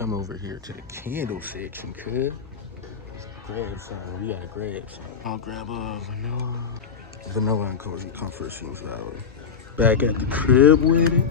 come over here to the candle section, cuz. Grab some. We gotta grab some. I'll grab a vanilla and cozy comfort seems valid. Back at the crib with it.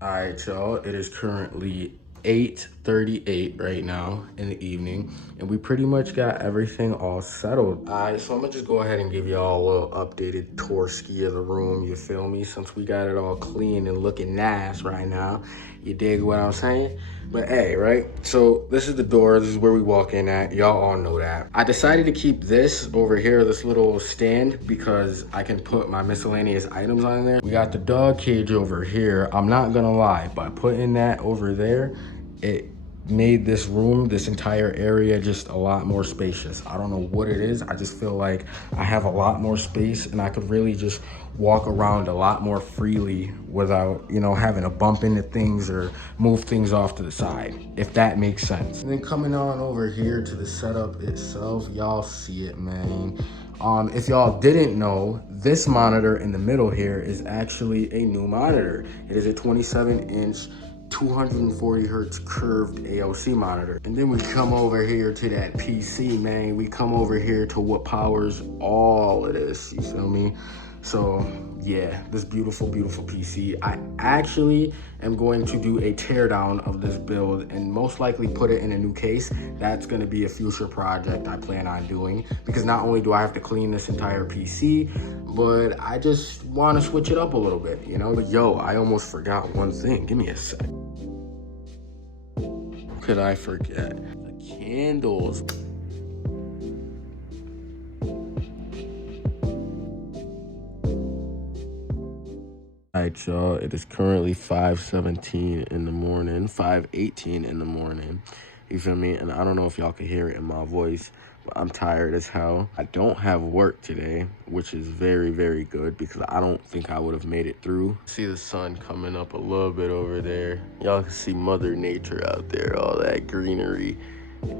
All right, y'all. It is currently 8:38 right now in the evening, and we pretty much got everything all settled. All right, so I'm gonna just go ahead and give y'all a little updated tour ski of the room, you feel me? Since we got it all clean and looking nice right now, you dig what I'm saying? But hey, right? So this is the door, this is where we walk in at. Y'all all know that. I decided to keep this over here, this little stand, because I can put my miscellaneous items on there. We got the dog cage over here. I'm not gonna lie, by putting that over there, it made this room, this entire area, just a lot more spacious. I don't know what it is. I just feel like I have a lot more space and I could really just walk around a lot more freely without, you know, having to bump into things or move things off to the side, if that makes sense. And then coming on over here to the setup itself, y'all see it, man. If y'all didn't know, this monitor in the middle here is actually a new monitor. It is a 27-inch 240 hertz curved AOC monitor. And then we come over here to that PC, man. We come over here to what powers all of this, you feel me? So yeah, this beautiful, beautiful PC. I actually am going to do a teardown of this build and most likely put it in a new case. That's gonna be a future project I plan on doing, because not only do I have to clean this entire PC, but I just wanna switch it up a little bit, you know? But yo, I almost forgot one thing. Give me a sec. Could I forget? The candles. All right, y'all, it is currently 5:17 in the morning, 5:18 in the morning, you feel me? And I don't know if y'all can hear it in my voice, but I'm tired as hell. I don't have work today, which is very, very good, because I don't think I would have made it through. See the sun coming up a little bit over there. Y'all can see Mother Nature out there, all that greenery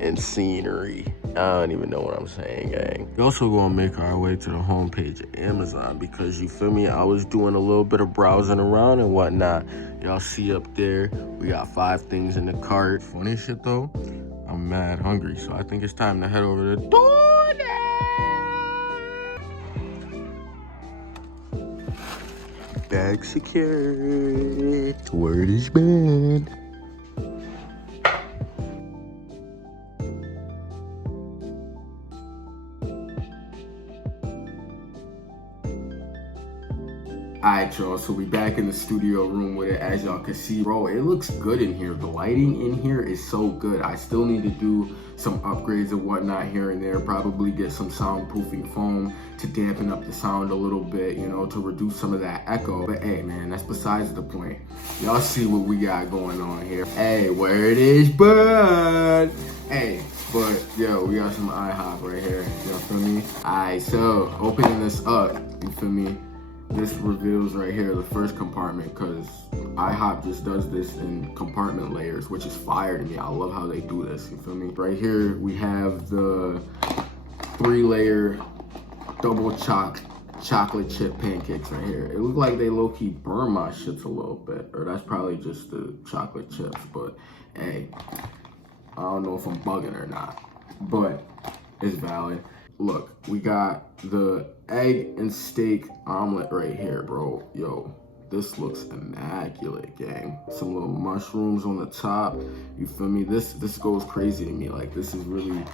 and scenery. I don't even know what I'm saying, gang. We also gonna make our way to the homepage of Amazon, because you feel me, I was doing a little bit of browsing around and whatnot. Y'all see up there, we got 5 things in the cart. Funny shit though, I'm mad hungry, so I think it's time to head over to DoorDash. Bag secured. Word is bad. Alright, y'all, so we back in the studio room with it. As y'all can see, bro, it looks good in here. The lighting in here is so good. I still need to do some upgrades and whatnot here and there. Probably get some soundproofing foam to dampen up the sound a little bit, you know, to reduce some of that echo. But hey, man, that's besides the point. Y'all see what we got going on here. Hey, where it is, bud? Hey, but yo, we got some IHOP right here. You feel me? Alright, so opening this up, you feel me? This reveals right here the first compartment, because IHOP just does this in compartment layers, which is fire to me. I love how they do this, you feel me? Right here, we have the 3-layer double chocolate chip pancakes right here. It looked like they low-key burn my shits a little bit, or that's probably just the chocolate chips, but hey, I don't know if I'm bugging or not, but it's valid. Look, we got the egg and steak omelet right here, bro. Yo, this looks immaculate, gang. Some little mushrooms on the top. You feel me? This goes crazy to me. Like, this is really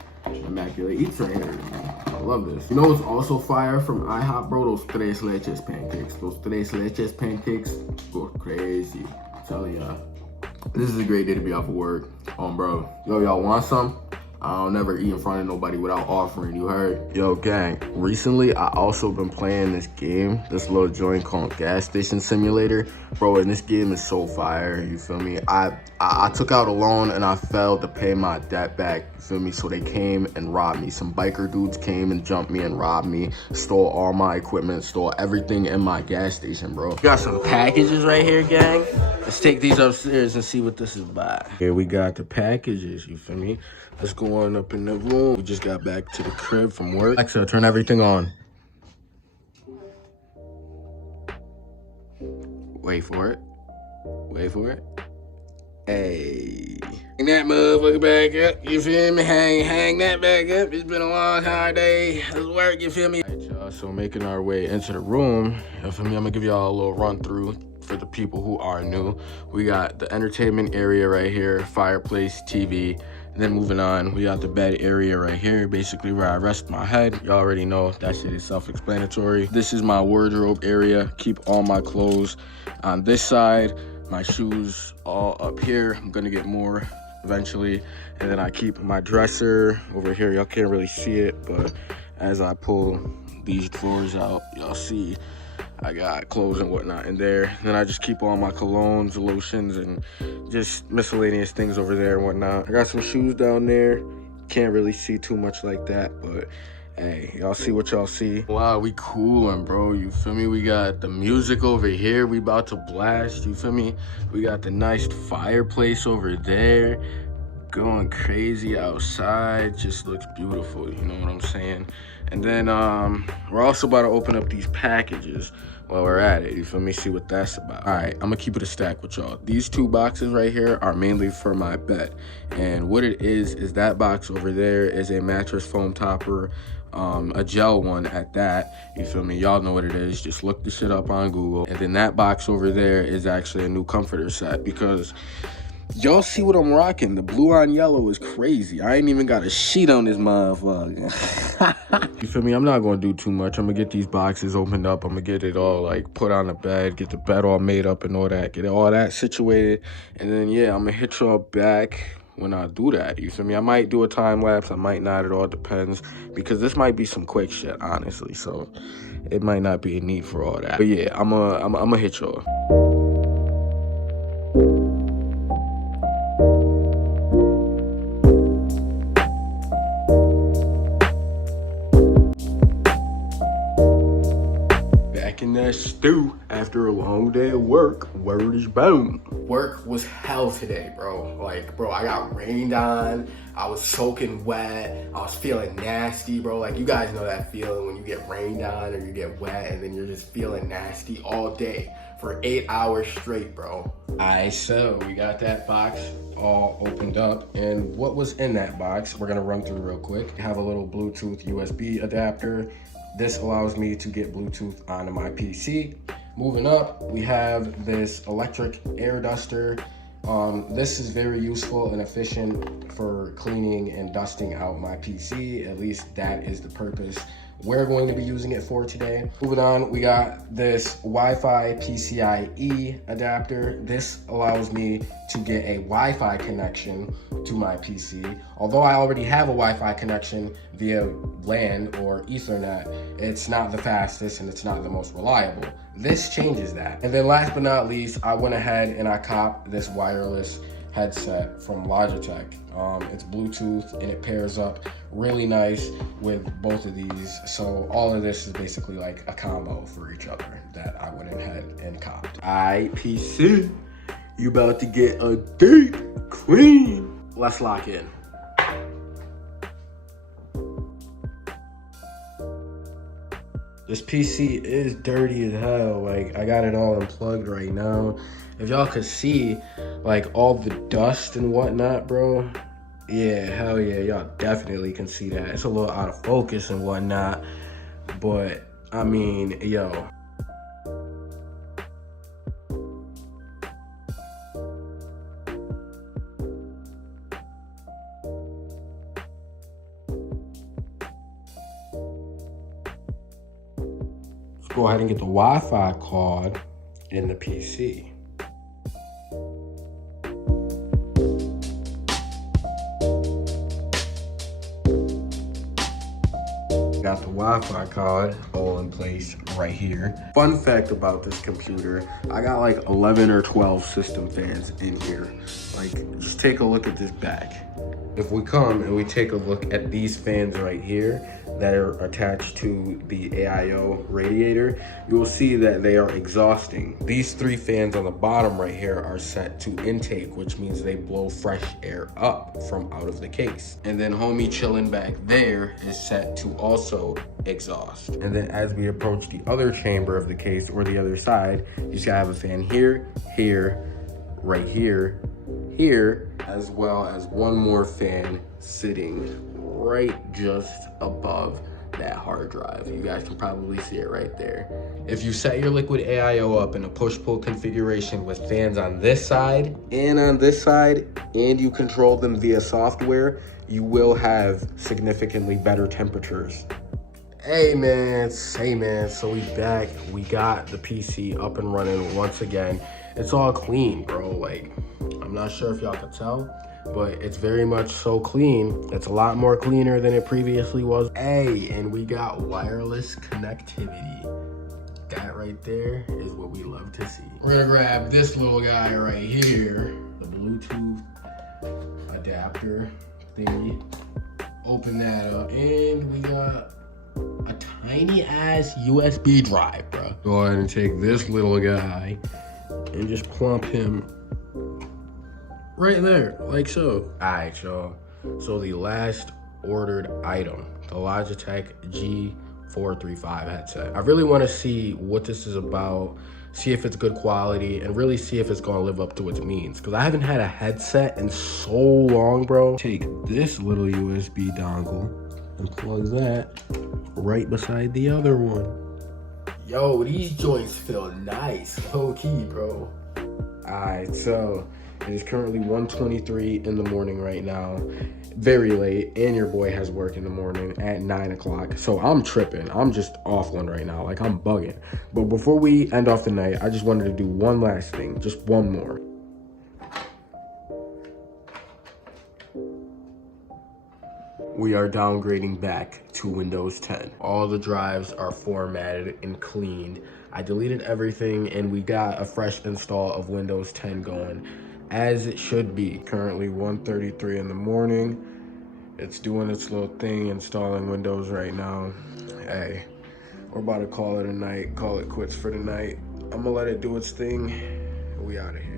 immaculate eats right here, man. I love this. You know what's also fire from IHOP, bro? Those tres leches pancakes. Those tres leches pancakes go crazy. I'm telling y'all. This is a great day to be off of work. Bro. Yo, y'all want some? I'll never eat in front of nobody without offering, you heard? Yo, gang, recently I also been playing this game, this little joint called Gas Station Simulator. Bro, and this game is so fire, you feel me? I took out a loan and I failed to pay my debt back, you feel me? So they came and robbed me. Some biker dudes came and jumped me and robbed me, stole all my equipment, stole everything in my gas station, bro. Got some packages right here, gang. Let's take these upstairs and see what this is about. Here we got the packages, you feel me? Let's go on up in the room. We just got back to the crib from work. Alexa, turn everything on. Wait for it. Wait for it. Hey. Hang that motherfucker back up, you feel me? Hang that back up. It's been a long, hard day. Let's work, you feel me? All right, y'all, so making our way into the room, you feel me? I'm gonna give y'all a little run through for the people who are new. We got the entertainment area right here, fireplace, TV. And then moving on, we got the bed area right here, basically where I rest my head. You already know that shit is self-explanatory. This is my wardrobe area. Keep all my clothes on this side. My shoes all up here. I'm gonna get more eventually. And then I keep my dresser over here. Y'all can't really see it, but as I pull these drawers out, y'all see I got clothes and whatnot in there. Then I just keep all my colognes, lotions, and just miscellaneous things over there and whatnot. I got some shoes down there. Can't really see too much like that, but hey, y'all see what y'all see. Wow, we coolin', bro, you feel me? We got the music over here, we about to blast, you feel me? We got the nice fireplace over there. Going crazy outside, just looks beautiful, you know what I'm saying? And then we're also about to open up these packages while we're at it, you feel me? See what that's about. All right, I'm gonna keep it a stack with y'all. These two boxes right here are mainly for my bed, and what it is that box over there is a mattress foam topper, a gel one at that, you feel me? Y'all know what it is, just look the shit up on Google. And then that box over there is actually a new comforter set, because y'all see what I'm rocking. The blue on yellow is crazy. I ain't even got a sheet on this motherfucker. You feel me? I'm not gonna do too much. I'm gonna get these boxes opened up. I'm gonna get it all like put on the bed, get the bed all made up and all that, get all that situated. And then yeah, I'm gonna hit y'all back when I do that. You feel me? I might do a time lapse, I might not, it all depends. Because this might be some quick shit, honestly. So it might not be a need for all that. But yeah, I'm gonna hit y'all. In that stew after a long day of work. Word is bone. Work was hell today, bro. Like, bro, I got rained on. I was soaking wet. I was feeling nasty, bro. Like, you guys know that feeling when you get rained on or you get wet and then you're just feeling nasty all day for 8 hours straight, bro. Alright, so we got that box all opened up, and what was in that box, we're gonna run through real quick. I have a little Bluetooth USB adapter. This allows me to get Bluetooth onto my PC. Moving up, we have this electric air duster. This is very useful and efficient for cleaning and dusting out my PC. At least that is the purpose we're going to be using it for today. Moving on, we got this Wi-Fi PCIe adapter. This allows me to get a Wi-Fi connection to my PC. Although I already have a Wi-Fi connection via LAN or Ethernet, it's not the fastest and it's not the most reliable. This changes that. And then last but not least, I went ahead and I copped this wireless headset from Logitech. It's Bluetooth and it pairs up really nice with both of these. So all of this is basically like a combo for each other that I went ahead and copped. Alright, PC, you about to get a deep clean. Let's lock in. This PC is dirty as hell. Like, I got it all unplugged right now. If y'all could see, like, all the dust and whatnot, bro. Yeah, hell yeah, y'all definitely can see that. It's a little out of focus and whatnot, but, I mean, yo. Let's go ahead and get the Wi-Fi card in the PC. Got the Wi-Fi card all in place right here. Fun fact about this computer, I got like 11 or 12 system fans in here. Like, just take a look at this back. If we come and we take a look at these fans right here that are attached to the AIO radiator, you will see that they are exhausting. These three fans on the bottom right here are set to intake, which means they blow fresh air up from out of the case. And then homie chilling back there is set to also exhaust. And then as we approach the other chamber of the case or the other side, you just gotta have a fan here, here, right here, here, as well as one more fan sitting right just above that hard drive. You guys can probably see it right there. If you set your Liquid AIO up in a push-pull configuration with fans on this side and on this side, and you control them via software, you will have significantly better temperatures. Hey man, so we back. We got the PC up and running once again. It's all clean, bro. Like, I'm not sure if y'all can tell, but it's very much so clean. It's a lot more cleaner than it previously was. Hey, and we got wireless connectivity. That right there is what we love to see. We're gonna grab this little guy right here, the Bluetooth adapter thingy. Open that up, and we got a tiny ass USB drive, bro. Go ahead and take this little guy and just plump him right there, like so. All right, y'all. So the last ordered item, the Logitech G435 headset. I really want to see what this is about, see if it's good quality, and really see if it's gonna live up to its means. Because I haven't had a headset in so long, bro. Take this little USB dongle and plug that right beside the other one. Yo, these joints feel nice, low key, bro. Alright, so it is currently 1:23 in the morning right now. Very late, and your boy has work in the morning at 9 o'clock. So I'm tripping. I'm just off one right now. Like, I'm bugging. But before we end off the night, I just wanted to do one last thing. Just one more. We are downgrading back to Windows 10. All the drives are formatted and cleaned. I deleted everything, and we got a fresh install of Windows 10 going, as it should be. Currently 1:33 in the morning. It's doing its little thing, installing Windows right now. Hey, we're about to call it a night, call it quits for the night. I'm gonna let it do its thing. We out of here.